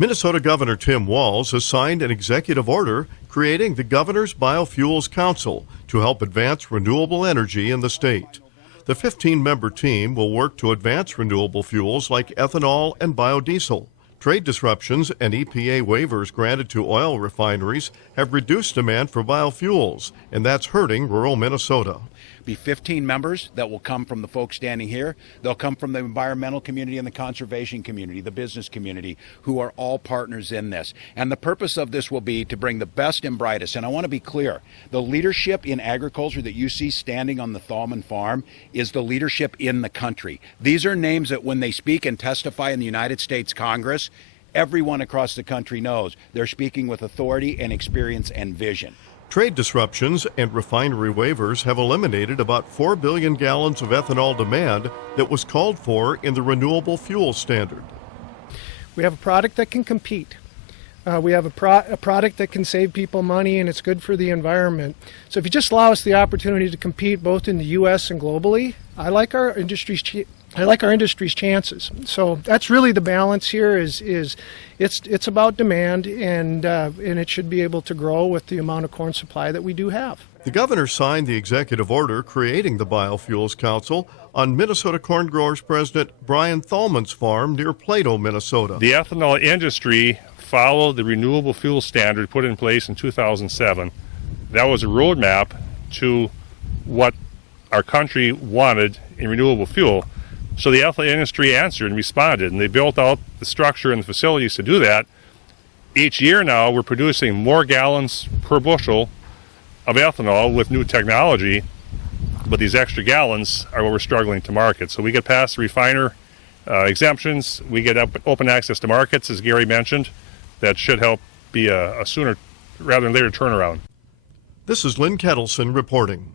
Minnesota Governor Tim Walz has signed an executive order creating the Governor's Biofuels Council to help advance renewable energy in the state. The 15-member team will work to advance renewable fuels like ethanol and biodiesel. Trade disruptions and EPA waivers granted to oil refineries have reduced demand for biofuels, and that's hurting rural Minnesota. Be 15 members that will come from the folks standing here. They'll come from the environmental community and the conservation community, the business community, who are all partners in this. And the purpose of this will be to bring the best and brightest. And I want to be clear, the leadership in agriculture that you see standing on the Thalman farm is the leadership in the country. These are names that when they speak and testify in the United States Congress, everyone across the country knows they're speaking with authority and experience and vision. Trade disruptions and refinery waivers have eliminated about 4 billion gallons of ethanol demand that was called for in the renewable fuel standard. We have a product that can compete. We have a product that can save people money, and it's good for the environment. So if you just allow us the opportunity to compete both in the U.S. and globally, I like our industry's chances. So that's really the balance here. It's about demand, and it should be able to grow with the amount of corn supply that we do have. The governor signed the executive order creating the Biofuels Council on Minnesota Corn Growers President Brian Thalman's farm near Plato, Minnesota. The ethanol industry followed the renewable fuel standard put in place in 2007. That was a roadmap to what our country wanted in renewable fuel. So the ethanol industry answered and responded, and they built out the structure and the facilities to do that. Each year now, we're producing more gallons per bushel of ethanol with new technology, but these extra gallons are what we're struggling to market. So we get past the refiner exemptions, we get open access to markets, as Gary mentioned. That should help be a sooner rather than later turnaround. This is Lynn Kettleson reporting.